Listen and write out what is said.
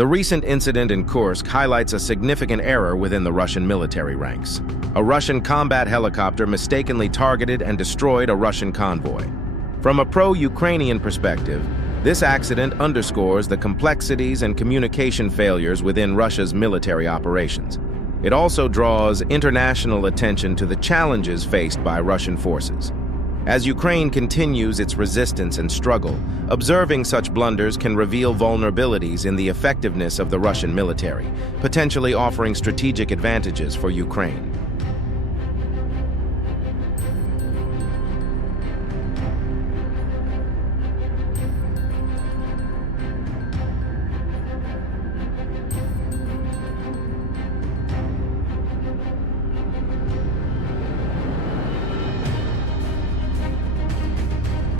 The recent incident in Kursk highlights a significant error within the Russian military ranks. A Russian combat helicopter mistakenly targeted and destroyed a Russian convoy. From a pro-Ukrainian perspective, this accident underscores the complexities and communication failures within Russia's military operations. It also draws international attention to the challenges faced by Russian forces. As Ukraine continues its resistance and struggle, observing such blunders can reveal vulnerabilities in the effectiveness of the Russian military, potentially offering strategic advantages for Ukraine.